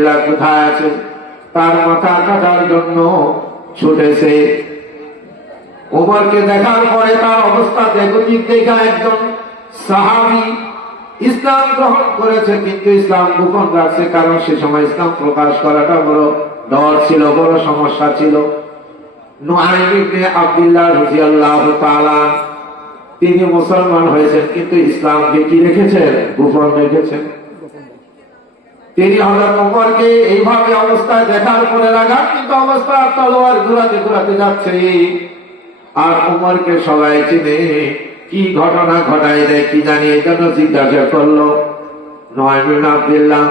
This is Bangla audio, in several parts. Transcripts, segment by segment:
আব্দুল্লাহ কোথায় আছে, তার মাথা কাটার জন্য ছুটেছে। ওমরকে দেখার পরে তার অবস্থা দেখুচিত দেখা একজন সাহাবী ইসলাম গ্রহণ করেছে, কিন্তু ইসলাম গোপন রাখছে, কারণ সে সময় ইসলাম প্রকাশ করাটা বড় ডর ছিল, বড় সমস্যা ছিল। নুআইম ইবনে আব্দুল্লাহ রাদিয়াল্লাহু তাআলা তিনি মুসলমান হয়েছেন, কিন্তু ইসলামকে কি রেখেছেন? গোপন রেখেছেন। তিনি হযরত ওমরকে এইভাবে অবস্থায় দেখার পরে রাগার কিন্তু অবস্থা তলোয়ার ঘুরাতে ঘুরাতে যাচ্ছে, আর ওমরকে সবাই চিনে, কি ঘটনা ঘটাই দেয় কি জানি, এই জন্য জিজ্ঞাসা করলো নুআইম ইবনে আব্দুল্লাহ,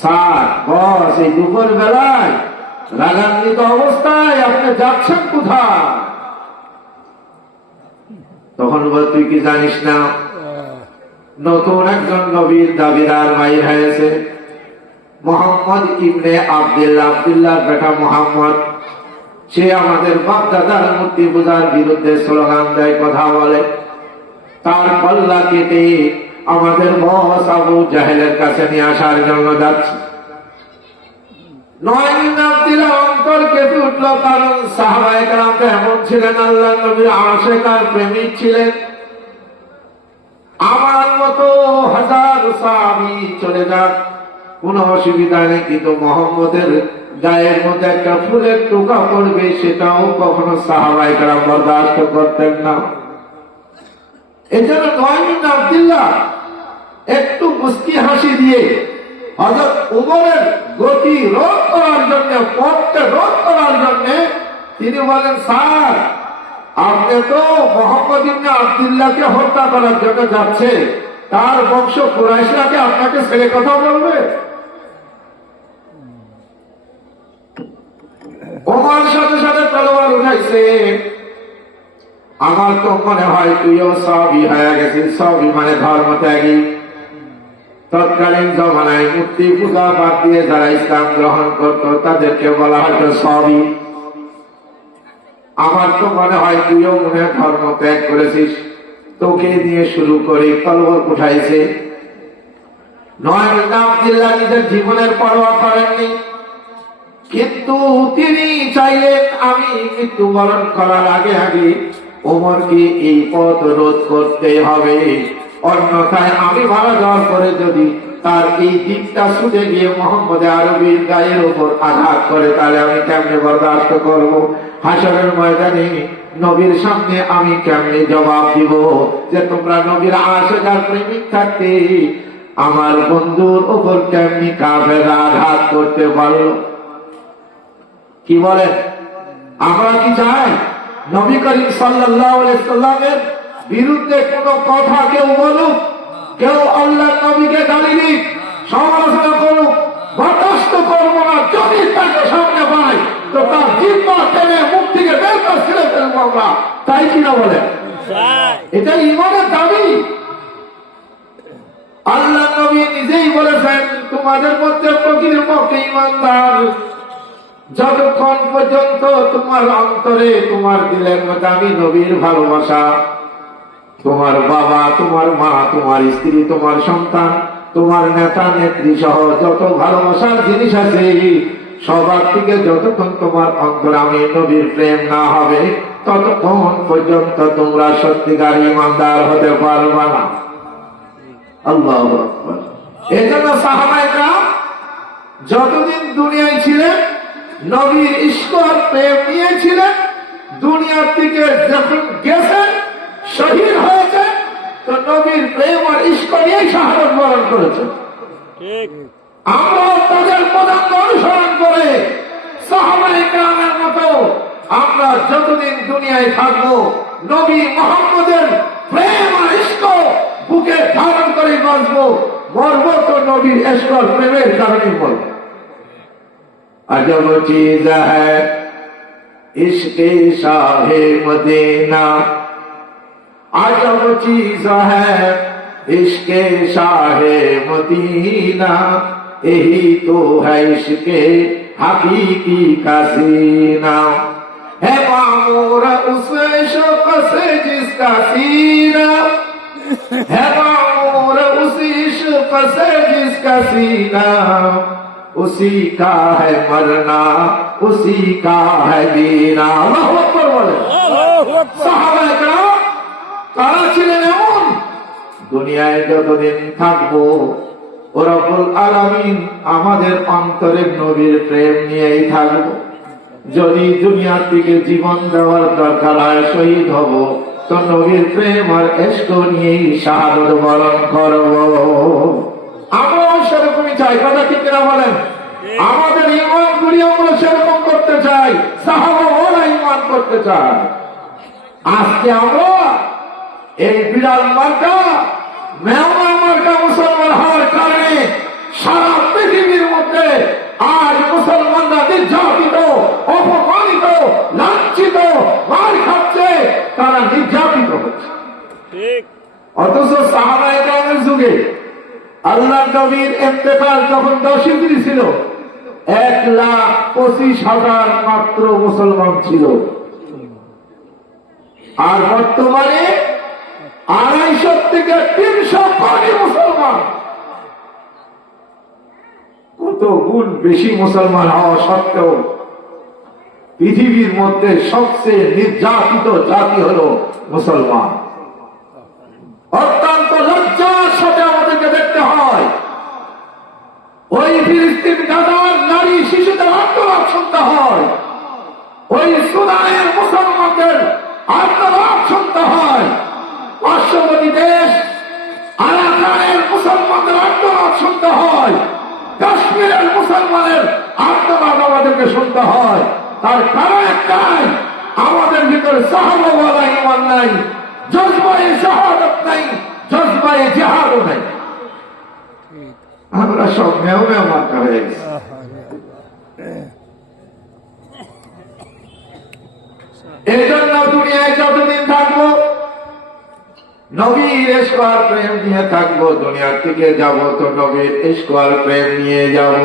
স্যার বস, এই দুপুর বেলায় রাগান্বিত অবস্থায় আপনি যাচ্ছেন কোথায়? তখন বল, তুই কি জানিস না নতুন একজন নবীর দাবিদার বাইর হয়েছে, মুহাম্মদ ইবনে আব্দুল্লাহ, আব্দুল্লাহর বেটা মুহাম্মদ। সে আমাদের বাপ দাদার মূর্তি পূজার বিরুদ্ধে স্লোগান দেয়, কথা বলে। তার পাল্লা কেটে আমাদের বস আবু জাহেলের কাছে নিয়ে আসার জন্য যাচ্ছে। নুআইম ইবনে আব্দুল্লাহ অন্তর কেঁপে উঠল, কারণ সাহাবায়ে কেরাম তো এমন ছিলেন, আল্লাহর নবীর আশিক আর প্রেমিক ছিলেন। আমার মতো হাজার সাহাবী চলে যাক, কোন অসুবিধা নেই, কিন্তু মুহাম্মদের গায়ের মধ্যে একটা ফুলের টোকা পড়বে, সেটাও কখনো সাহাবায়ে কেরাম বরদাস্ত করতেন না। এজন্য নুআইম ইবনে আব্দুল্লাহ একটু মুস্কি হাসি দিয়ে হযরত ওমরের গতি রোধ করার জন্য, পথকে রোধ করার জন্য তিনি বলেন, স্যার আপনি তো মুহাম্মদ ইবনে আব্দুল্লাহকে হত্যা করার জন্য যাচ্ছে, তার বংশ কুরাইশরাকে আপনাকে ছেড়ে কথা বলবে? ওমর সাথে সাথে তলোয়ার উঠাইছে। আমার তো মনে হয় তুইও সাহাবী হয়ে গেছিস। সাহাবী মানে ধর্মত্যাগী। তৎকালীন জমানায় মূর্তি পূজা বাদ দিয়ে যারা ইসলাম গ্রহণ করত তাদেরকে বলা হয়তো সাহাবী। আমার তো মনে হয় তুইও মনে ধর্ম ত্যাগ করেছিস। তোকে নিয়ে শুরু করে তলোয়ার উঠাইছে। নুআইম ইবনে আব্দুল্লাহ নিজের জীবনের পরোয়া করেননি, কিন্তু তিনি চাইলেন আমি মৃত্যুবরণ করার আগে আগে ওমরকে এই পথ রোধ করতে হবে, অন্যথায় আমি মারা যাওয়ার পরে যদি তার এই দিকটা ছুটে গিয়ে মুহাম্মদ আরবির গায়ের উপর আঘাত করে, তাহলে আমি কেমনে বরদাস্ত করব? হাসরের ময়দানে নবীর সামনে আমি কেমনে জবাব দিব যে তোমরা নবীর আশিক আর প্রেমিক থাকতে আমার বন্ধুর উপর কেমনি কাফেররা আঘাত করতে পারলো? কি বলেন? আমরা কি চাই নবী করিম সাল্লাল্লাহু আলাইহি সাল্লামের বিরুদ্ধে কোন কথা কেউ বলুক, কেউ আল্লাহর নবীকে গালি দিক, সমালোচনা করুক, বরদাস্ত করবো না। যদি তাকে সামনে পাই তো তার জিহ্বা টেনে মুখ থেকে বের করে ছিঁড়ে ফেলবো আমরা, তাই কিনা বলেন? এটা ঈমানের দাবি। আল্লাহর নবী নিজেই বলেছেন তোমাদের মধ্যে প্রকৃতপক্ষে ঈমানদার যতক্ষণ পর্যন্ত তোমার অন্তরে, তোমার দিলের মধ্যে আমি নবীর ভালোবাসা, তোমার বাবা, তোমার মা, তোমার স্ত্রী, তোমার সন্তান, তোমার নেতা নেত্রী সহ যত ভালোবাসার জিনিস আছে সবার থেকে যতক্ষণ তোমার অন্তরে আমি নবীর প্রেম না হবে ততক্ষণ পর্যন্ত তোমরা সত্যিকার ঈমানদার হতে পারবে না। আল্লাহু আকবার। এজন্য সাহাবায়ে কেরাম যতদিন দুনিয়ায় ছিলেন নবীর ইশক আর প্রেম নিয়েছিলেন, দুনিয়ার থেকে যখন গেছেন শহীদ হয়েছে তো নবীর প্রেম আর ইশক নিয়েই শাহাদাত বরণ করেছেন। আমরা তাদের পদাঙ্ক অনুসরণ করে সাহাবায়ে কেরামের মতো আমরা যতদিন দুনিয়ায় থাকবো নবী মুহাম্মদের প্রেম আর ইশক বুকে ধারণ করে বাঁচবো। মরবো তো নবীর ইশক আর প্রেমের কারণে মরবো। अजब चीज है इश्क़े शाहे मदीना, अजब चीज है इश्क़े शाहे मदीना, यही तो है इश्क़े हकीकी का सीना, है मामूर उस इश्क़ से जिसका सीना, है मामूर उस इश्क़ से जिसका सीना, उसी का है मरना, उसी का है जीना। আল্লাহু আকবার বলেন। সাহাবায়ে কেরাম তারা ছিলেন এমন, দুনিয়ায় যতদিন থাকবো রব্বুল আলামিন আমাদের অন্তরের নবীর প্রেম নিয়েই থাকবো। যদি দুনিয়া থেকে জীবন দেওয়ার দরকার হয়, শহীদ হব, তো নবীর প্রেম আর ইশক নিয়েই শাহাদাত বরণ করব। আমরাও সেরকমই চাই, কথা ঠিক কিনা বলেন? আমাদের ঈমান করি আমরা সেরকম করতে চাই, সাহাবারা ঈমান করতে চায়। আজকে আমরা এই বিড়াল মার্কা মেওনা মার্কা মুসলমান হওয়ার কারণে সারা পৃথিবীর মধ্যে আজ মুসলমানরা নির্যাতিত, অপমানিত, লাঞ্ছিত, মার খাচ্ছে, তারা নির্যাতিত হচ্ছে। অথচ সাহাবায়ে কেরামের যুগে আল্লাহর নবীর ইন্তেকাল যখন 10 হিজরি ছিল, 1,25,000 মাত্র মুসলমান ছিল। আর বর্তমানে 250 থেকে 300 কোটি মুসলমান। কত গুণ বেশি মুসলমান হওয়া সত্ত্বেও পৃথিবীর মধ্যে সবচেয়ে নির্যাতিত জাতি হলো মুসলমান। অত্যন্ত লজ্জার সাথে আমাদেরকে দেখতে হয় ওই ফিলিস্তিন গাজার নারী শিশুদের আর্তনাদ শুনতে হয়, ওই সুদানের মুসলমানদের আর্তনাদ শুনতে হয়, পার্শ্ববর্তী দেশ আরাকানের মুসলমানদের আর্তনাদ শুনতে হয়, কাশ্মীরের মুসলমানের আর্তনাদ আমাদেরকে শুনতে হয়। তার কারণ একটাই, আমাদের ভিতরে সাহাবাওয়ালা ঈমান নাই, জজবায়ে শাহাদাত নাই, জজবায়ে জিহাদও নাই। আমরা সব মেও মেও মার্কা হয়ে গেছি। এই জন্য দুনিয়ায় যতদিন থাকবো নবীর ইশক আর প্রেম নিয়ে থাকবো। দুনিয়ার থেকে যাব তো নবীর ইশক আর প্রেম নিয়ে যাব।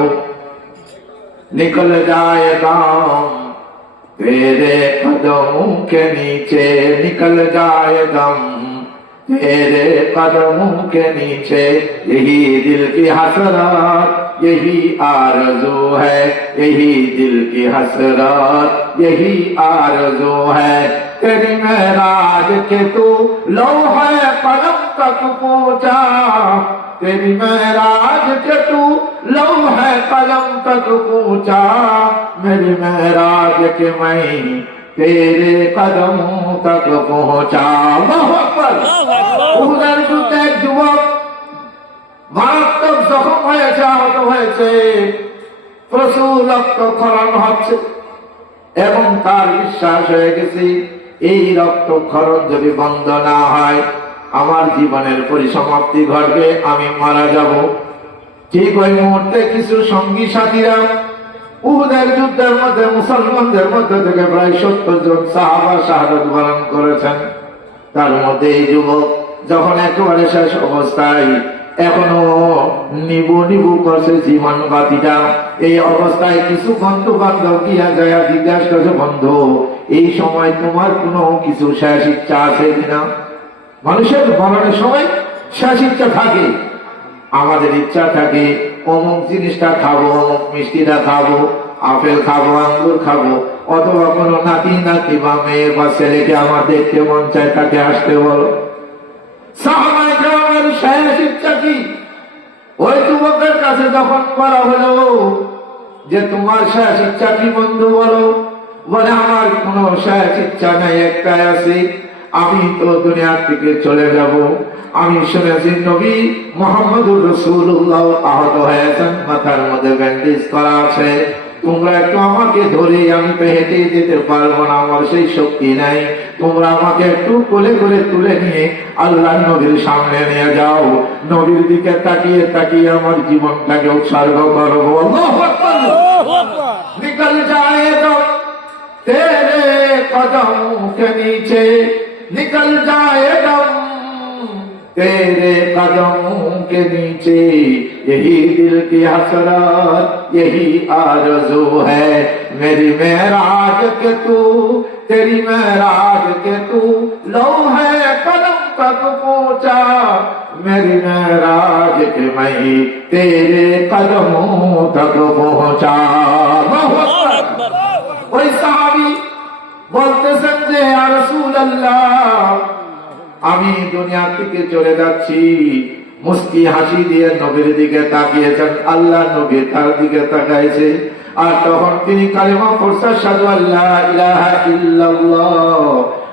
নিকল যায় দাম तेरे कदमों के नीचे, निकल जाए दम तेरे कदमों के नीचे। यही दिल की हसरत, यही आरज़ू है, यही दिल की हसरत, यही आरज़ू है। तेरी मेराज के तू लौहे कलम तक पहुंचा, तेरी मेराज के तू लौहे कलम तक पहुंचा। मेरी मेराज के मैं तेरे कदमों तक पहुंचा। अल्लाहु अकबर। উহুদের যুদ্ধে এক যুবক মারাত্মক জখম হয়েছে, আহত হয়েছে, প্রচুর রক্তক্ষরণ হচ্ছে এবং তার বিশ্বাস হয়ে গেছে এই রক্তক্ষরণ যদি বন্ধ না হয় আমার জীবনের পরিসমাপ্তি ঘটবে, আমি মারা যাব। ঠিক ওই মুহূর্তে কিছু সঙ্গী সাথীরা উহুদের যুদ্ধের মধ্যে মুসলমানদের মধ্যে থেকে প্রায় 70 জন সাহাবা শাহাদাত বরণ করেছেন। তার মধ্যে এই যুবক যখন একেবারে শেষ অবস্থায় এখনো নিবু নিবু করছে জীবন বাতিটা, এই অবস্থায় কিছু বন্ধু বান্ধব গিয়া যায় জিজ্ঞাসা করছে, বন্ধু এই সময় তোমার কোনো কিছু শেষ ইচ্ছা আছে কিনা? মানুষের মরণের সময় শেষ ইচ্ছা থাকে, আমাদের ইচ্ছা থাকে অমুক জিনিসটা খাবো, অমুক মিষ্টিটা খাবো, আপেল খাবো, আঙ্গুর খাবো, অথবা কোনো নাতি নাতি বা মেয়ে বা ছেলেকে আমার দেখতে মন চায়, তাকে আসতে বলো। সাহাবায়ে কেরামের শেষ ইচ্ছা কি? ওই যুবকের কাছে যখন বলা হলো যে তোমার শেষ ইচ্ছা কি বন্ধু বলো, বলে আমার কোনো শেষ ইচ্ছা নাই, একটাই আছে, আমি তো দুনিয়ার থেকে চলে যাব। আমি শুনেছি নবী মুহাম্মদুর রাসূলুল্লাহ আহত হয়েছেন, মাথার মধ্যে ব্যান্ডেজ করা আছে, তোমরা একটু আমাকে ধরে, আমি তো হেঁটে যেতে পারবো না, আমার সেই শক্তি নাই, তোমরা আমাকে একটু কোলে করে তুলে নিয়ে আল্লাহ নবীর সামনে নিয়ে যাও, নবীর দিকে তাকিয়ে তাকিয়ে আমার জীবনটাকে উৎসর্গ করবো। আল্লাহু আকবার। নিকল যায় দম তেরে কদম কে নিচে, निकल जाए दम तेरे कदमों के नीचे। यही दिल की हसरत, यही आरज़ू है, मेरी मेराज के तू, तेरी मेराज के तू लौहे कलम तक पहुंचा मेरी महराज के मैं तेरे कदमों तक पहुंचा। ওই সাহাবী বলতেছেন যে ইয়া রাসূলুল্লাহ আমি দুনিয়া থেকে চলে যাচ্ছি। মুস্কি হাসি দিয়ে নবীর দিকে তাকিয়েছেন, আল্লাহ নবী তার দিকে তাকাইছে। আর তখন তিনি কালিমা পড়ছেন আশহাদু আল্লা ইলাহা ইল্লাল্লাহ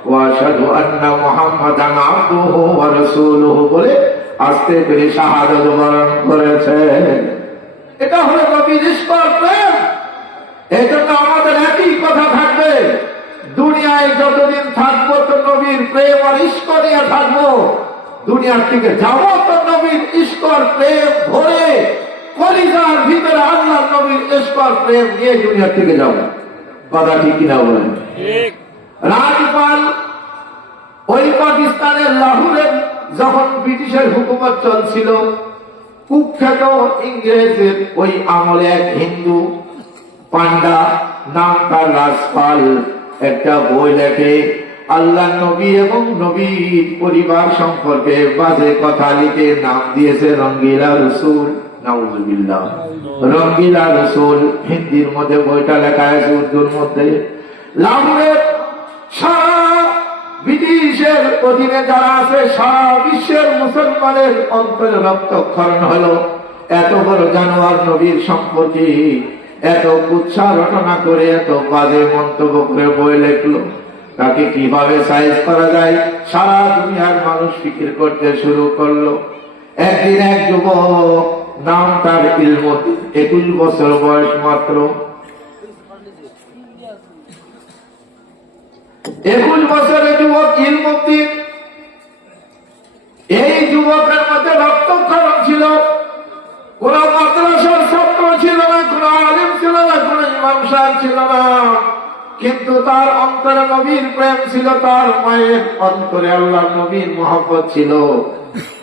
ওয়া আশহাদু আন্না মুহাম্মাদান আবদুহু ওয়া রাসূলুহু বলে আস্তে করে শাহাদাত বরণ করেছেন। এটা হলো নবীর ইশকার প্রেম। এজন্য আমাদের একই কথা থাকবে, দুনিয়ায় যতদিন থাকবো তো নবীর প্রেম আর ইশক নিয়ে থাকবো, দুনিয়ার থেকে যাবো তো নবীর ইশক আর প্রেম ভরে কলিজার ভিতরে আল্লাহ নবীর ইশক আর প্রেম নিয়ে দুনিয়ার থেকে যাবো। কথা ঠিক কিনা বলেন? রাজপাল ওই পাকিস্তানের লাহোরে যখন ব্রিটিশের হুকুমত চলছিল, কুখ্যাত ইংরেজের ওই আমলে এক হিন্দু পান্ডা নাম তার রাজপাল একটা বই লেখে, আল্লাহ নবী এবং নবীর পরিবার সম্পর্কে বাজে কথা লিখে নাম দিয়েছে রঙ্গিলা রসুল। নাউজুবিল্লাহ, রঙ্গিলা রসুল হিন্দির মধ্যে বইটা লেখা আছে, উর্দুর মধ্যে। লাহোরের সারা ব্রিটিশের অধীনে যারা আছে সারা বিশ্বের মুসলমানের অন্তরে রক্তক্ষরণ হলো। এত বড় জানোয়ার নবীর সম্পর্কে এত কুৎসা রটনা করে এত বাজে মন্তব্য করে বই লেখলো, তাকে কিভাবে সাইজ করা যায় সারা দুনিয়ার মানুষ ফিকির করতে শুরু করলো। একদিন এক যুবক নাম তার ইলমুদ্দিন, 21 বছর বয়স মাত্র। 21 বছরের যুবক ইলমুদ্দিন। এই যুবকের মধ্যে রক্তক্ষরণ ছিল, কোন মাদ্রাসার ছাত্র ছিল না, কোন আলিম ছিল না, কোন ইমাম সাহেব ছিল না, কিন্তু তার অন্তরে নবীর প্রেম ছিল, তার মায়ের অন্তরে আল্লাহ নবীর মহব্বত ছিল।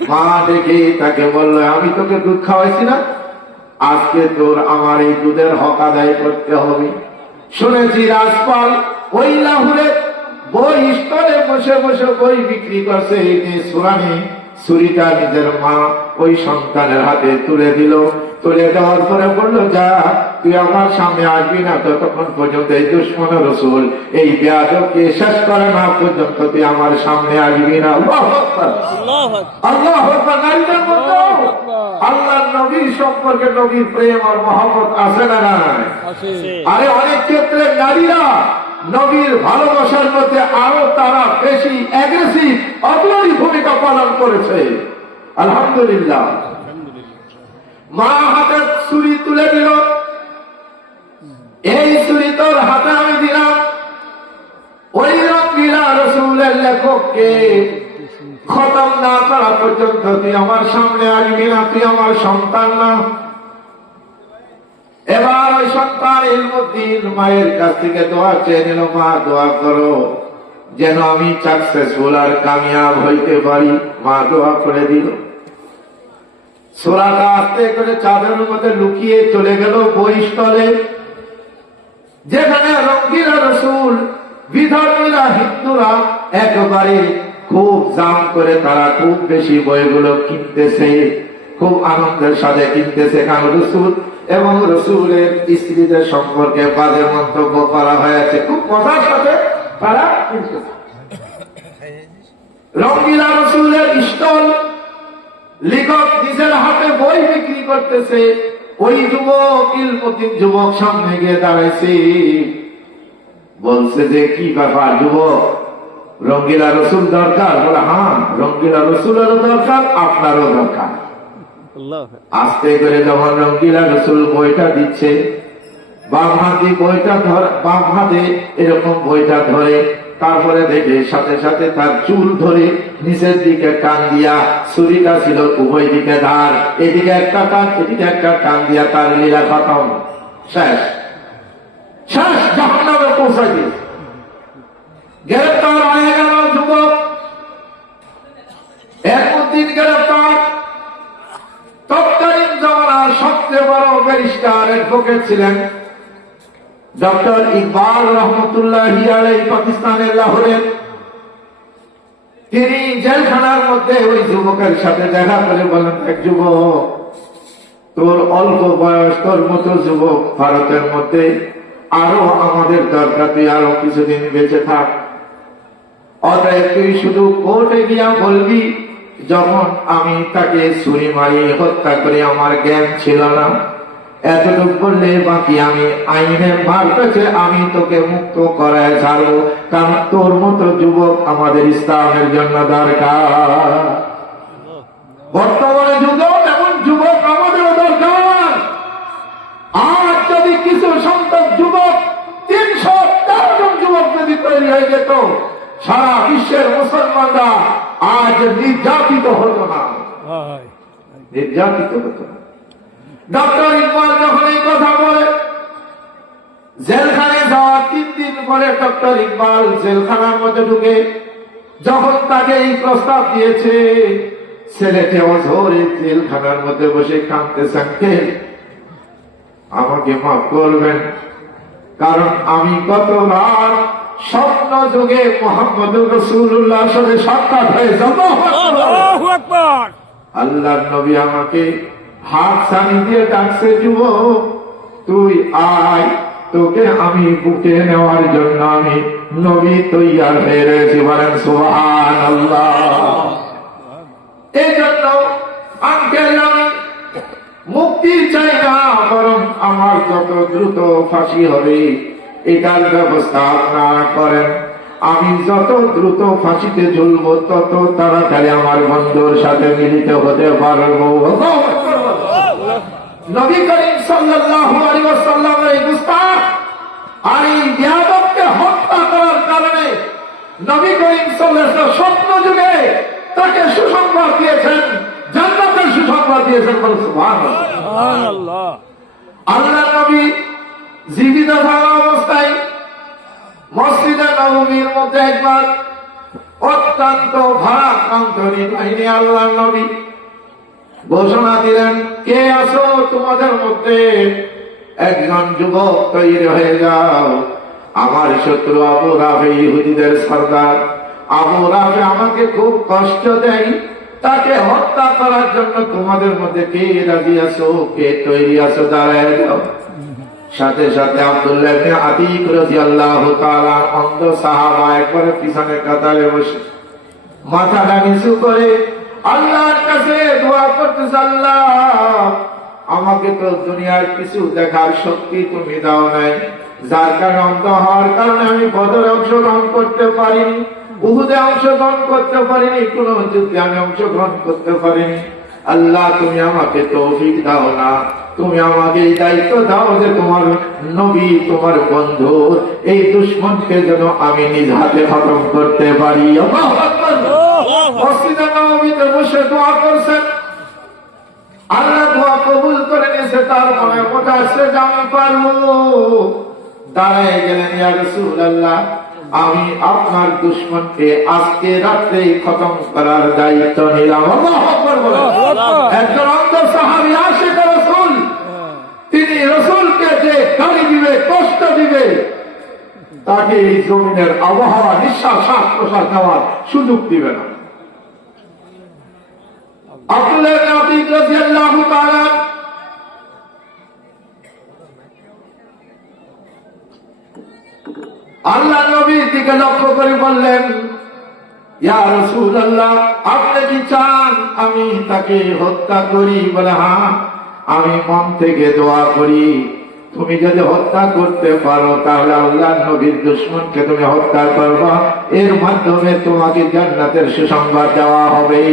মা দেখে তাকে বলল, আমি তোকে দুধ খাওয়াইছি না, আজকে তোর আমার এই দুধের হক আদায় করতে হবে। শুনেছি রাজপাল ওই লাহোরে বই স্টলে বসে বসে বই বিক্রি করছে। এই সুরানি ছুরিটা নিজের মা ওই সন্তানের হাতে তুলে দিল। তুলে দেওয়ার পরে বললো, যা তুই আমার সামনে আসবি না ততক্ষণ পর্যন্ত এই দুশ্মন রসুল এই বেয়াদবকে শেষ করে না পর্যন্ত তুই আমার সামনে আসবি না। আল্লাহ নারীদের মতো আল্লাহ নবীর সম্পর্কে নবীর প্রেম আর মহব্বত আছে না নাই? আরে অনেক ক্ষেত্রে নারীরা নবীর ভালোবাসার মধ্যে আরো তারা বেশি অ্যাগ্রেসিভ অগ্রণী ভূমিকা পালন করেছে। আলহামদুলিল্লাহ। মা হাতে ছুরি তুলে দিল, এই ছুরি তোর হাতে আমি দিলাম। ওই রঙ্গিলা রসুলের লেখককে খতম না করা পর্যন্ত তুই আমার সামনে আসবি না, তুই আমার সন্তান না। এবার ওই সন্তান ইলমুদ্দিন মায়ের কাছ থেকে দোয়া চেয়ে নিল, মা দোয়া করো যেন আমি সাকসেসফুল আর কামিয়াব হইতে পারি। মা দোয়া করে দিল। সোরাটা আস্তে করে চাঁদের মধ্যে লুকিয়ে চলে গেল বই স্টলে, যেখানে রঙ্গিলা রসুল বিধর্মীরা হিন্দুরা একেবারে খুব দাম করে তারা খুব বেশি বইগুলো কিনতেছে, খুব আনন্দের সাথে কিনতেছে, কারণ রসুল এবং রসুলের স্ত্রীদের সম্পর্কে বাজে মন্তব্য করা হয়েছে, খুব মজার সাথে তারা কিনতেছে। রঙ্গিলা রসুলের স্টল, লেখক নিজের হাতে বই বিক্রি করতেছে। ওই যুবক ইলমুদ্দিন যুবক সামনে গিয়ে দাঁড়াইছে, বলছে যে কি ব্যাপার যুবক, রঙ্গিলা রসুল দরকার? বলে হ্যাঁ, রঙ্গিলা রসুলেরও দরকার, আপনারও দরকার। আস্তে করে যখন রঙ্গিলা রসুল বইটা দিচ্ছে, বাম হাতে বইটা ধরে, বাম হাতে এরকম বইটা ধরে, তারপরে দেখে সাথে সাথে তার চুল ধরে নিচের দিকে টান দিয়া, ছুরিটা ছিল উভয় দিকে ধার, এদিকে একটা টান এদিকে একটা টান দিয়া তার লীলা খতম, শেষ শেষ, জাহান্নামে পৌঁছাই দিয়ে গ্রেফতার হয়ে গেল যুবক। ইলমুদ্দিন গ্রেফতার। তৎকালীন জমানার সবচেয়ে বড় ব্যারিস্টার অ্যাডভোকেট ছিলেন ডক্টর ইকবাল রহমতুল্লাহি আলাইহি, পাকিস্তানের লাহোরের। তিনি জেলখানার মধ্যে ওই যুবকের সাথে দেখা করে বলেন, এক যুবক, তোর অল্প বয়স, তোর মতো যুবক ভারতের মধ্যে আরো আমাদের দরকার, তুই আরো কিছুদিন বেঁচে থাক। অতএব তুই শুধু কোর্টে গিয়া বলবি, যখন আমি তাকে ছুরি মারি হত্যা করি আমার জ্ঞান ছিল না, এতটুকু বললে বাকি আমি আইনের মার কাছে আমি তোকে মুক্ত করায় ছাড়বো, কারণ তোর মতো যুবক আমাদের ইসলামের জন্য দরকার। বর্তমানে যুগেও এমন যুবক আমাদেরও দরকার। আজ যদি কিছু সংখ্যক যুবক 313 জন যুবক যদি তৈরি হয়ে যেত, সারা বিশ্বের মুসলমানরা আজ নির্যাতিত হতো না, নির্যাতিত হতো না। ডক্টর ইকবাল যখন এই কথা বলে, জেলখানায় যাওয়ার 3 দিন পরে ডক্টর ইকবাল জেলখানার মধ্যে ঢুকে যখন তাকে এই প্রস্তাব দিয়েছে, ছেলেকে অঝরে জেলখানার মধ্যে বসে কাঁদতেছেন, আমাকে মাফ করবেন, কারণ আমি গত রাত স্বপ্ন যুগে মুহাম্মদুর রাসূলুল্লাহর সাথে সাক্ষাৎ হয়েছে। আল্লাহু আকবার। আল্লাহর নবী আমাকে হাত ছানি দিয়ে ডাকছে, যুবক তুই আয়, তোকে আমি বুকে নেওয়ার জন্য আমি নবী তৈয়ার হয়ে রয়েছি। বলেন সুবহানাল্লাহ। এই জন্য আঙ্কেল আমি মুক্তি চাই না, বরং আমার যত দ্রুত ফাঁসি হবে এটার ব্যবস্থা আপনারা করেন। আমি যত দ্রুত ফাঁসিতে ঝুলবো তত তাড়াতাড়ি আমার বন্ধুর সাথে মিলিত হতে পারবো। নবী করিম সাল্লাল্লাহু আলাইহি ওয়াসাল্লামের এই মুস্তাক আর এই বেয়াদবকে হত্যা করার কারণে নবী করিম সাল্লাল্লাহু আলাইহি ওয়াসাল্লাম স্বপ্ন যুগে তাকে সুসংবাদ দিয়েছেন, জান্নাতের সুসংবাদ দিয়েছেন। বলেন সুবহানাল্লাহ। আল্লাহ নবী জীবিত থাকা অবস্থায় মসজিদে নববীর মধ্যে একবার অত্যন্ত ভারাক্রান্ত হৃদয়ে আল্লাহ নবী ঘোষণা দিলেন, কে আসো তোমাদের মধ্যে একজন যুবক তৈরি হয়ে যাও। আমার শত্রু আবু রাফে, ইহুদিদের সর্দার আবু রাফে আমাকে খুব কষ্ট দেয়, তাকে হত্যা করার জন্য তোমাদের মধ্যে কে রাজি আছো, কে তৈরি আছো, দাঁড়ায় যাও। সাথে সাথে আব্দুল্লাহ ইবনে আতিক রাদিয়াল্লাহু তাআলা অন্ধ সাহাবা একবারে পিছনের কাতারে বসে মাথাটা নিচু করে আল্লাহর কাছে দোয়া করতেছে, আল্লাহ আমাকে তো দুনিয়ার কিছু দেখার শক্তি তুমি দাও নাই, যার কারণে অন্ধ হওয়ার কারণে আমি বদরে অংশগ্রহণ করতে পারিনি, উহুদে অংশগ্রহণ করতে পারিনি, কোন যুদ্ধে আমি অংশগ্রহণ করতে পারিনি। আল্লাহ তুমি আমাকে তৌফিক দাও না, তুমি আমাকে এই দায়িত্ব দাও যে তোমার নবী তোমার বন্ধু এই দুশমনকে যেন আমি নিজ হাতে খতম করতে পারি। মসজিদে নববীতে বসে দোয়া করছেন, আল্লাহ দোয়া কবুল করে নিয়েছে, তার মনের মধ্যে আসছে যে আমি পারবো। দাঁড়ায় গেলেন, ইয়া রাসূলুল্লাহ আমি আপনার দুশমনকে আজকে রাত্রে খতম করার দায়িত্ব নিলাম। আল্লাহু আকবার বলেন। একজন অন্ধ সাহাবী আশিক রাসূল, তিনি রাসূলকে যে গালি দিবে, কষ্ট দিবে, তাকে এই জমিনের আবহাওয়া নিঃশ্বাস শ্বাস প্রশ্বাস নেওয়ার সুযোগ দিবে না। আব্দুল্লাহ ইবনে আতিক রাদিয়াল্লাহু তাআলা আল্লাহ নবীর দিকে লক্ষ্য করে বললেন, ইয়া রাসূলুল্লাহ আপনি কি চান আমি তাকে হত্যা করি? বলে হ্যাঁ, আমি মন থেকে দোয়া করি, তুমি যদি হত্যা করতে পারো তাহলে আল্লাহ নবীর দুশমনকে তুমি হত্যা করবা, এর মাধ্যমে তোমাকে জান্নাতের সুসংবাদ দেওয়া হবে।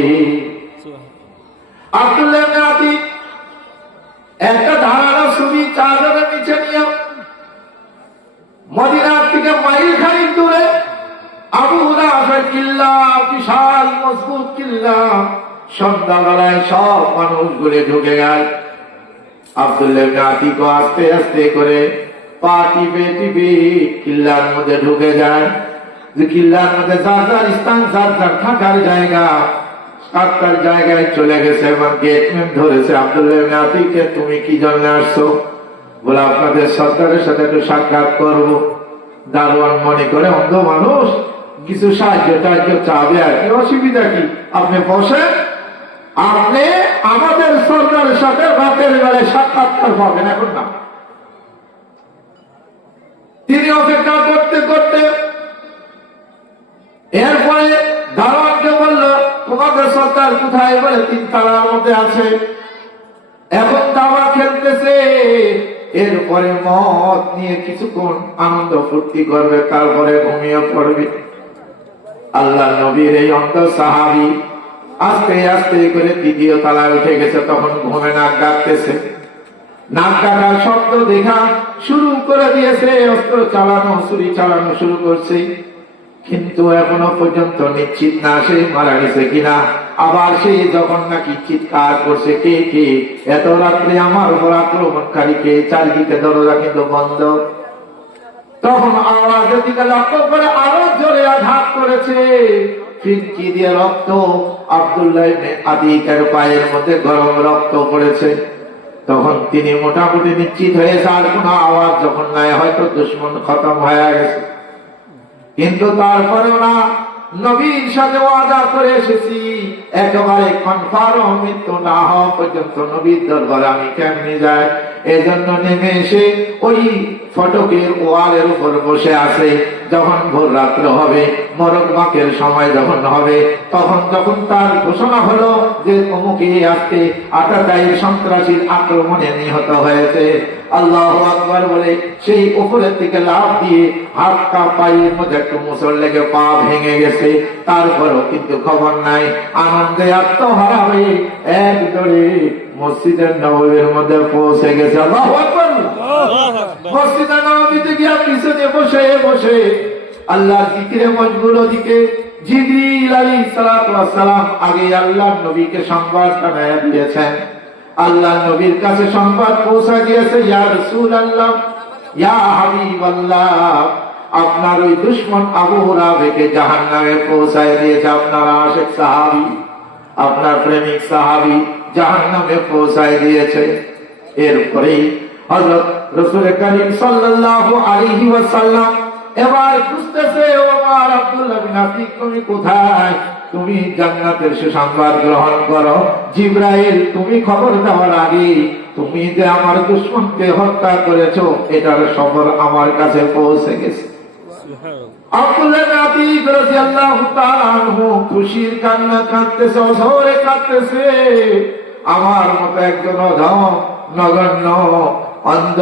আব্দুল্লাহ ইবনে আতিক একটা ধারালো ছুরি চাদরের নিচে নিয়ে মদিনার থেকে মাইল খানিক দূরে আবু রাফের কিল্লা, বিশাল মজবুত কিল্লা, সন্ধ্যাবেলায় সব মানুষগুলো ঢুকে গেল। আব্দুল্লাহ ইবনে আতিক আস্তে আস্তে করে পা টিপে টিপে কিল্লার মধ্যে ঢুকে যায়। যে কিল্লার মধ্যে যার যার স্থান, যার যার থাকার জায়গা, তার জায়গায় চলে গেছে এবং গেটম্যান ধরেছে, আব্দুল্লাহ ইবনে আতিককে তুমি কি জন্য আসছো? বলে আপনাদের সরকারের সাথে একটু সাক্ষাৎ করবো। দারোয়ান মনে করে অন্ধ মানুষ কিছু সাহায্য টাহায্য চাবে আর কি, অসুবিধা কি? আপনি বসেন, আপনি আমাদের সরকারের সাথে রাতের বেলায় সাক্ষাৎকার পাবেন, এখন না। তিনি অপেক্ষা করতে করতে এরপরে দারোয়ানকে বলল, তোমাদের সরকার কোথায়? বলে 3 তালার মধ্যে আছে। এখন দাবা খেলতেছে, এরপরে মদ নিয়ে কিছুক্ষণ আনন্দ ফুর্তি করবে, তারপরে ঘুমিয়ে পড়বে। আল্লাহ নবীর এই অন্ধ সাহাবী আস্তে আস্তে করে 3য় তলায় উঠে গেছে। তখন ঘুমে নাক ডাকতেছে, নাক ডাকার শব্দ দেখা শুরু করে দিয়েছে, অস্ত্র চালানো, ছুরি চালানো শুরু করছে। কিন্তু এখনো পর্যন্ত নিশ্চিত না সে মারা গেছে কিনা। আবার সে যখন নাকি চিৎকার করছে, কে কে, এত রাত্রে আমার উপর আক্রমণকারী কে, চারিদিকে দরজা কিন্তু বন্ধ। তখন আওয়াজের দিকে লক্ষ্য করে আরো জোরে আঘাত করেছে, ফিনকি দিয়ে রক্ত, আব্দুল্লাহ ইবনে আতিকের পায়ের মধ্যে গরম রক্ত পড়েছে। তখন তিনি মোটামুটি নিশ্চিত হয়েছে আর কোন আওয়াজ যখন নাই, হয়তো দুশমন খতম হয়ে গেছে। কিন্তু তারপরেও না, নবীর সাথে ওয়াদা করে এসেছি, একেবারে কনফার্ম মৃত্যু না হওয়া পর্যন্ত নবীর দরবারে আমি কেমনি যাই। এজন্য নেমে এসে ওই ফটকের ওয়ালের উপর বসে আছে। যখন ভোর রাত্র হবে, মরক বাঁকের সময় যখন হবে, তখন যখন তার ঘোষণা হলো যে অমুকে আজকে আটাতাইয়ের সন্ত্রাসীর আক্রমণে নিহত হয়েছে, আল্লাহু আকবার বলে সেই উপরের দিকে লাফ দিয়ে হাতটা পায়ের মধ্যে একটু মুসল লেগে পা ভেঙে গেছে। তারপরও কিন্তু খবর নাই, আনন্দে আত্মহারা হয়ে এক দৌড়ে মসজিদের নববীর মধ্যে পৌঁছে গেছে। আল্লাহু আকবার। মসজিদের নববীতে গিয়ে পিছনে বসে বসে আল্লাহর জিকিরে মশগুল। ওদিকে জিবরিল আলাইহিস সালাতু ওয়াস সালাম আগে আল্লাহর নবীকে সংবাদ জানায়া দিয়েছেন। আল্লাহ নবীর কাছে সংবাদ পৌঁছা দিয়েছে, ইয়া রাসূলুল্লাহ, ইয়া হাবিবাল্লাহ, আপনার ওই দুশমন আবু রাবেকে জাহান্নামে পৌঁছায় দিয়েছে। আপনার আশিক সাহাবী, আপনার প্রেমিক সাহাবী জাহান্নামে পৌঁছায় দিয়েছে। এরপরে হযরত রাসূল করিম সাল্লাল্লাহু আলাইহি ওয়াসাল্লাম এবার খুঁজতেছে, ও আমার আব্দুল্লাহ বিন আতিক, তুমি কোথায়? তুমি জান্নাতের সুসংবাদ গ্রহণ করো। জিবরাইল তুমি খবর দেওয়ার আগে তুমি যে আমার দুশমনকে হত্যা করেছো, এটার খবর আমার কাছে পৌঁছে গেছে। আব্দুল্লাহ বিন আতিক রাদিয়াল্লাহু তাআলা আনহু খুশির কান্না কাঁদতেছে, অঝরে কাঁদতেছে। আমার মতো একজন নগণ্য অন্ধ,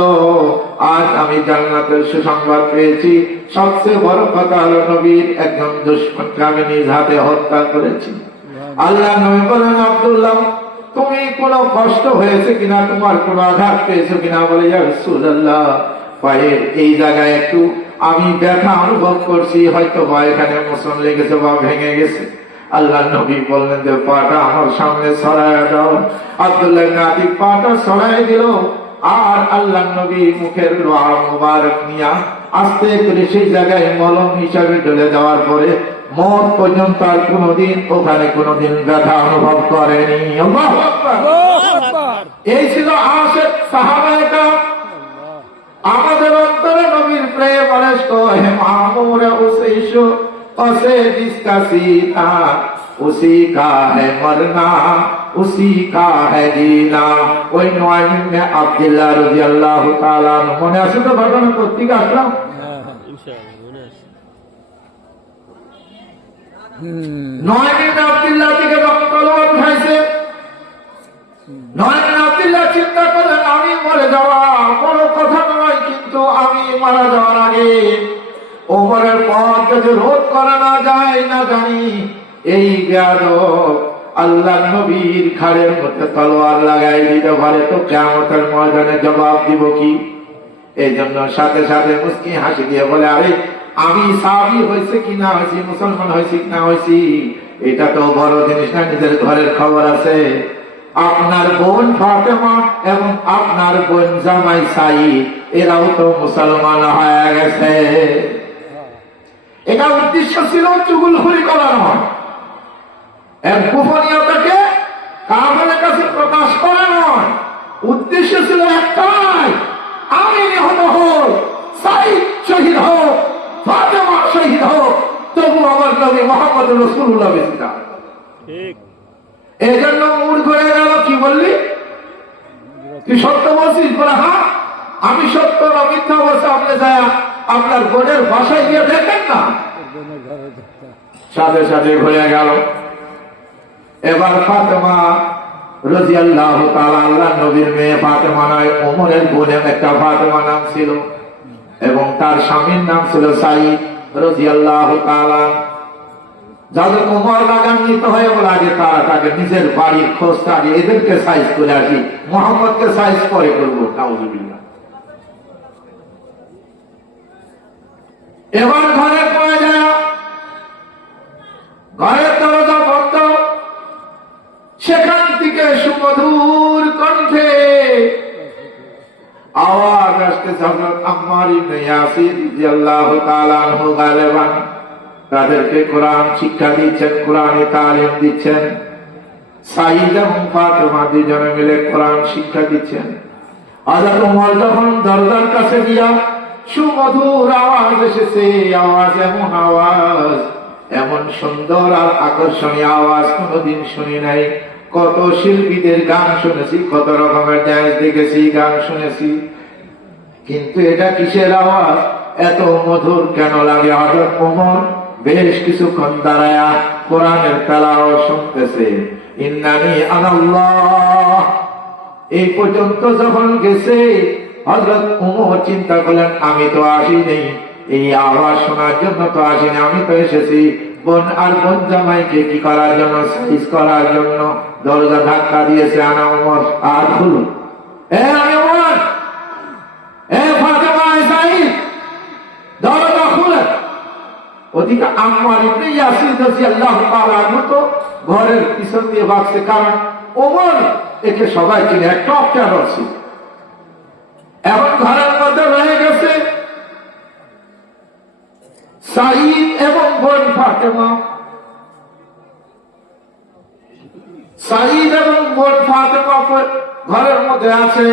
আজ আমি জান্নাতের সুসংবাদ পেয়েছি। সবচেয়ে বড় কথা হলো নবীর একজন দুশমনকে আমি নিজ হাতে হত্যা করেছি। আল্লাহ নবী বলেন, আব্দুল্লাহ তুমি কোনো কষ্ট হয়েছে কিনা, তোমার কোনো আঘাত পেয়েছো কিনা? বলে, ইয়া রাসূলুল্লাহ, পায়ের এই জায়গায় একটু আমি ব্যথা অনুভব করছি, হয়তো বা এখানে মোচন লেগেছে বা ভেঙে গেছে। আল্লাহ নবী বললেন যে পাটা আমার সামনে সরায় দাও। আব্দুল্লাহ ইবনে আতিক পাটা সরায় দিল, আর আল্লাহ নবী মুখের লোহা মুবারক নিয়া আস্তে করে সেই জায়গায় মলম হিসাবে ঢেলে দেওয়ার পরে মত পর্যন্ত আর কোনদিন ওখানে কোনদিন ব্যথা অনুভব করেনি। আল্লাহু আকবার। এই ছিল আশিক সাহাবায়ে কেরাম। আমাদের অন্তরে নবীর প্রেম অনেষ্ট হে মামুরা উসইশো অসে জিসকা सीना उसी का है मरना उसी का है जीना। ওই নুআইম ইবনে আব্দুল্লাহ রাদিয়াল্লাহু তাআলা মনে আছে তো ঘটনা? পত্রিকা আসলাম, ইনশাআল্লাহ মনে আছে। নুআইম ইবনে আব্দুল্লাহ থেকে যখন তলোয়ার উঠাইছে, নুআইম ইবনে আব্দুল্লাহ চিন্তা করলেন, আমি মরে যাওয়া বড় কথা নয়, কিন্তু আমি মারা যাওয়ার আগে ওমরের পথ যদি রোধ করা না যায়, না জানি এই বেয়াদব আল্লাহ নবীর ঘাড়ের মধ্যে তলোয়ার লাগাই দিতে পারে, তো কিয়ামতের ময়দানে জবাব দিব কি? এই জন্য সাথে সাথে মুস্কি হাসি দিয়ে বলে, আরে আমি সাহাবী হয়েছে কি না হয়েছি, মুসলমান হয়েছি কি না হয়েছি, এটা তো বড় জিনিস না, নিজের ঘরের খবর আছে। আপনার বোন ফাতেমা এবং আপনার বোন জামাই সাঈদ এরাও তো মুসলমান হয়ে গেছে। এটা উদ্দেশ্য ছিল চুগলখড়ি করা নয়, এর গোপনীয়তাকে কাফেরের কাছে প্রকাশ করা নয়। উদ্দেশ্য ছিল একটাই, আমি নিহত হোক, সাঈদ শহীদ হোক, ফাতেমা শহীদ হোক, তবু নবী মুহাম্মদ রাসূলুল্লাহ বেঁচে। ঠিক। এই জন্য মুড করে গেল, কি বললি তুই সত্য বলছিস? বলে হ্যাঁ আমি সত্য না মিথ্যা বলছি, আপনি যায় আপনার বোনের বাসায় গিয়ে দেখেন না। সাথে সাথে ঘুরে গেল। এবার ফাতেমা রাদিয়াল্লাহু তাআলা, আল্লাহ নবীর মেয়ে ফাতেমা নয়, ওমরের বোনের একটা ফাতেমা নাম ছিল, এবং তার স্বামীর নাম ছিল সাঈদ রাদিয়াল্লাহু তাআলা। যাদের ওমর রাগান্বিত হয়ে বলে আগে তাকে নিজের বাড়ির খোঁজটা আগে এদেরকে সাইজ করে আসি, মোহাম্মদকে সাইজ পরে করবো। নাউযুবিল্লাহ। এবার ঘরে পড়ে যায়, ঘরের দরজা বন্ধ, সেখান থেকে সুমধুর কণ্ঠে আওয়াজ আসতে হযরত আম্মার ইবনে ইয়াসির রাদিয়াল্লাহু তাআলা আনহু গায়বান তাদেরকে কোরআন শিক্ষা দিচ্ছেন, কোরআনে তালিম দিচ্ছেন। সাঈদ এবং ফাতেমা দুজনে মিলে কোরআন শিক্ষা দিচ্ছেন। হযরত ওমর যখন দরজার কাছে গিয়া সুমধুর আওয়াজ এসেছে, আওয়াজ এমন আওয়াজ, এমন সুন্দর আর আকর্ষণীয় আওয়াজ কোনদিন শুনি নাই। কত শিল্পীদের গান শুনেছি, কত রকমের ডান্স দেখেছি, গান শুনেছি, কিন্তু এটা কিসের আওয়াজ? এত মধুর কেন লাগে? হযরত ওমর বেশ কিছুক্ষণ দাঁড়ায়া কোরআনের তেলাওয়াত শুনতেছে। ইন্নানি আনাল্লাহ এই পর্যন্ত যখন গেছে, হযরত ওমর চিন্তা করলেন আমি তো আসিনি এই আওয়াজ শোনার জন্য, তো আসিনি, আমি তো এসেছি বোন আর বোন জামাইকে কি করার জন্য? সাইজ করার জন্য। দরজা ধাক্কা দিয়েছে, আনা ওমর, আর খুলুন। আমি ওমর, ফাতেমা, সাঈদ, দরজা খুলেন। ওদিকে আম্মার ইবনে ইয়াসির রাদিয়াল্লাহু তাআলা আনহু তো ঘরের পিছন দিয়ে ভাগছে, কারণ ওমর একে সবাই চিনে, একটা অপচার ছিল। এখন ঘরের মধ্যে রয়ে গেছে সাঈদ এবং বোন ফাতেমা। সাঈদ এবং বোন ফাতেমা ঘরের মধ্যে আছে।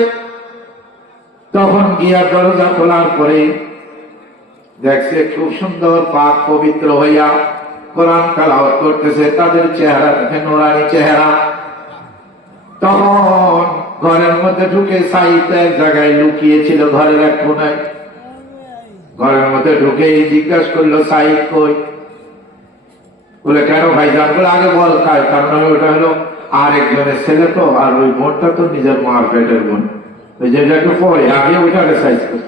তখন গিয়া দরজা খোলার পরে দেখছে খুব সুন্দর পাক পবিত্র হইয়া কোরআন তেলাওয়াত করতেছে, তাদের চেহারা দেখে নুরানি চেহারা। তখন ঘরের মধ্যে ঢুকে সাঈদ এক জায়গায় লুকিয়েছিল, ঘরের এক কোনায়। ঘরের মধ্যে ঢুকে জিজ্ঞাসা করলো, সাঈদ কই? বলে কেন ভাইজান? বলে আগে বল কার? কারণ ওটা হলো আরেকজনের ছেলে তো, আর ওই বোনটা তো নিজের মার পেটের বোন, ওই যেটাকে পরে আগে ওইটাকে সাইজ করে।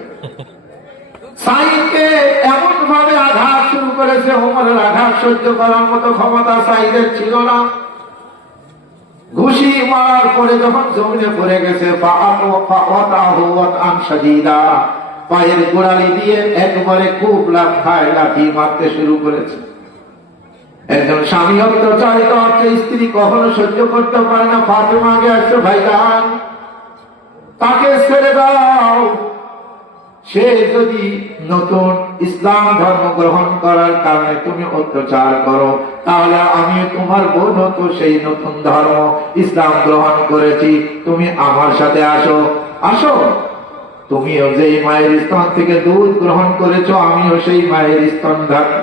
সাঈদকে এমন ভাবে আঘাত শুরু করেছে, ওমরের আঘাত সহ্য করার মতো ক্ষমতা সাঈদের ছিল না। ঘুষি মারার পরে যখন জমিনে পড়ে গেছে, পায়ের গোড়ালি দিয়ে একবারে খুব লাথি মারতে শুরু করেছে। একজন স্বামী অত্যাচারিত হচ্ছে, স্ত্রী কখনো সহ্য করতে পারে না। ফাতেমা আগে আসছে, ভাইজান তাকে ছেড়ে দাও, সে যদি নতুন ইসলাম ধর্ম গ্রহণ করার কারণে তুমি অত্যাচার করো, তাহলে আমি তোমার বোন তো সেই নতুন ধর্ম ইসলাম গ্রহণ করেছি, তুমি আমার সাথে আসো। আসো, তুমিও যেই মায়ের স্তন থেকে দুধ গ্রহণ করেছো, আমিও সেই মায়ের স্তন ধারী।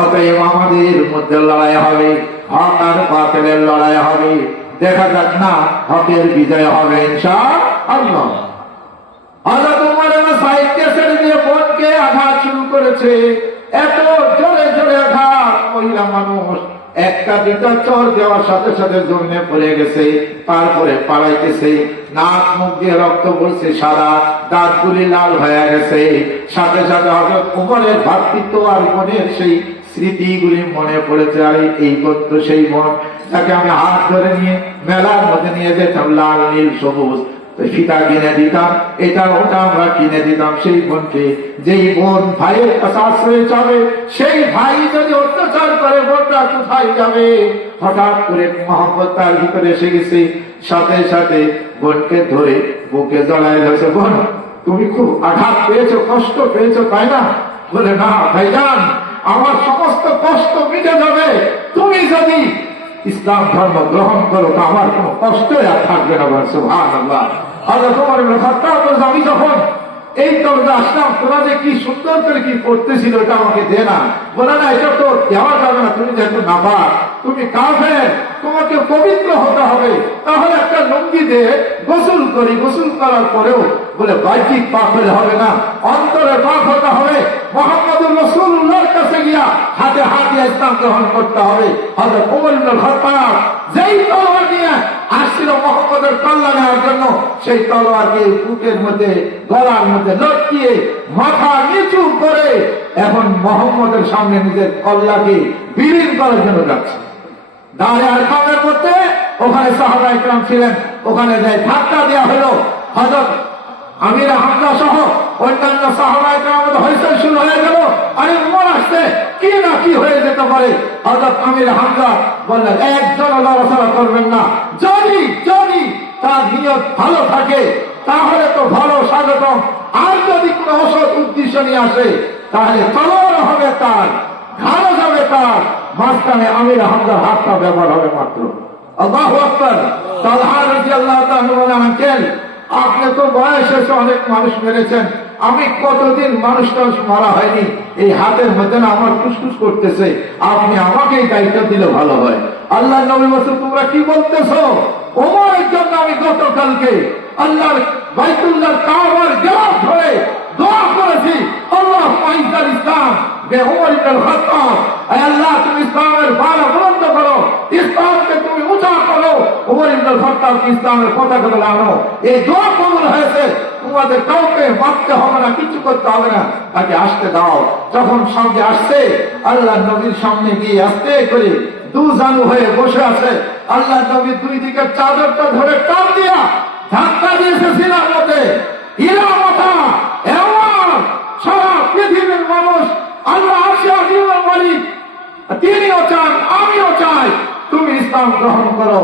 অতএব আমাদের মধ্যে লড়াই হবে, হক আর বাতিলের লড়াই হবে। দেখা যাক না হকের বিজয় হবে ইনশাআল্লাহ। হযরত ওমর সাঈদকে ছেড়ে দিয়ে বোনকে আঘাত শুরু করেছে। এত জোরে জোরে আঘাত, মহিলা মানুষ একটা দুটা চর দেওয়ার সাথে সাথে জমিনে পড়ে গেছে। তারপরে পালাইতেছে, নাক মুখ দিয়ে রক্ত পড়ছে সাদা, দাঁতগুলি লাল হয়ে গেছে। সাথে সাথে হযরত ওমরের ভ্রাতৃত্ব আর বোনের সেই স্মৃতিগুলি মনে পড়েছে। আর এই বোন তো সেই বোন, তাকে আমি হাত ধরে নিয়ে মেলার মধ্যে নিয়ে যেতাম, লাল নীল সবুজ ফিতা কিনে দিতাম, এটা ওটা আমরা কিনে দিতাম সেই বোনকে। যেই বোন ভাইয়ের কাছে আশ্রয় যাবে, সেই ভাই যদি অত্যাচার করে, বোনটা কোথায় যাবে? হঠাৎ করে মহব্বত তার ভিতরে এসে গেছে। সাথে সাথে বোনকে ধরে বুকে জড়ায় ধরেছে। বোন, তুমি খুব আঘাত পেয়েছো, কষ্ট পেয়েছো, তাই না? বলে না ভাইজান, আমার সমস্ত কষ্ট মিটে যাবে, তুমি যদি ইসলাম ধর্ম গ্রহণ করো তো আমার কোন কষ্ট আর থাকবে না। সুবহানাল্লাহ। হযরত ওমর ইবনে খাত্তাব, আমি যখন এই দরজা আসলাম, তোরা যে কি সুন্দর করে কি করতেছিল এটা আমাকে দে না। বলে না, এটা তো দেওয়া যাবে না, তুমি যেহেতু নাপাক, তুমি কাফের, তোমাকে পবিত্র হতে হবে। তাহলে একটা লুঙ্গি দিয়ে গোসল করি, গোসল করার পরেও বলে বাহ্যিক পাক হলে হবে না, অন্তরে পাক হতে হবে। মুহাম্মদুর রাসূলুল্লাহর কাছে গিয়া হাতে হাত দিয়ে ইসলাম গ্রহণ করতে হবে। হযরত ওমর ইবনে খাত্তাব যেই তলোয়ার নিয়ে আসছিল মুহাম্মদের কল্লা নেওয়ার জন্য, সেই তলোয়ারকে বুকের মধ্যে গলার মধ্যে লটকিয়ে মাথা নিচু করে এখন মুহাম্মদের সামনে নিজের কল্লাকে বিলীন করার জন্য যাচ্ছে। দাঁড়ে আর খামের মধ্যে ওখানে সাহাবায়ে কেরাম ছিলেন, ওখানে যাই ধাক্কা দেওয়া হলো। হযরত আমির হামজা সহ অন্যান্য সাহাবায়ে কেরামের হইচই শুরু হয়ে গেল। আরে উমর আসছে, কি না কি হয়ে যেতে পারে। হযরত আমির হামজা বললেন, একজন লড়াচড়া করবেন না, যদি যদি তার নিয়ত ভালো থাকে তাহলে তো ভালো, স্বাগতম। আর যদি কোনো অসৎ উদ্দেশ্য নিয়ে আসে তাহলে তলোয়ার হবে তার, ঘাড় যাবে তার, মাঝখানে আমির হামজার হাতটা ব্যবহার হবে মাত্র। আল্লাহু আকবার। তালহা রাদিয়াল্লাহু তাআলা বলেন, আঙ্কেল আপনি তো বয়স হয়েছে, অনেক মানুষ মেরেছেন, আমি কতদিন মানুষ টানুষ মারা হয়নি, এই হাতের মধ্যে না আমার ফুসফুস করতেছে, আপনি আমাকে এই দায়িত্ব দিলে ভালো হয়। আল্লাহ নবী বলছেন, তোমরা কি বলতেছো? ওমরের জন্য আমি গতকালকে আল্লাহর বাইতুল্লাহর কাবার গেলাফ ধরে দোয়া করেছি, আল্লাহ পাইসাল ইসলাম বে ওমর ইবনে খাত্তাব, আয় আল্লাহ তুমি ইসলামের বালা বুলন্দ করো, ইসলামকে তুমি উঁচা করো, ওমর ইবনে খাত্তাবকে ইসলামের পতাকা আনো। এই দোয়া কবুল হয়েছে। তোমাদের কাউকে মারতে হবে না, কিছু করতে হবে না, তাকে আসতে দাও। যখন সঙ্গে আসছে, আল্লাহ নবীর সামনে গিয়ে আস্তে করে দু জানু হয়ে বসে আছে। আল্লাহ নবী দুই দিকের চাদরটা ধরে টান দিয়া ধাক্কা দিয়েছে সিনার মধ্যে। হীরা মাথা এমন সারা পৃথিবীর মানুষ, আল্লাহ আসিয়া মালিক, তিনিও চান, আমিও চাই তুমি ইসলাম গ্রহণ করো।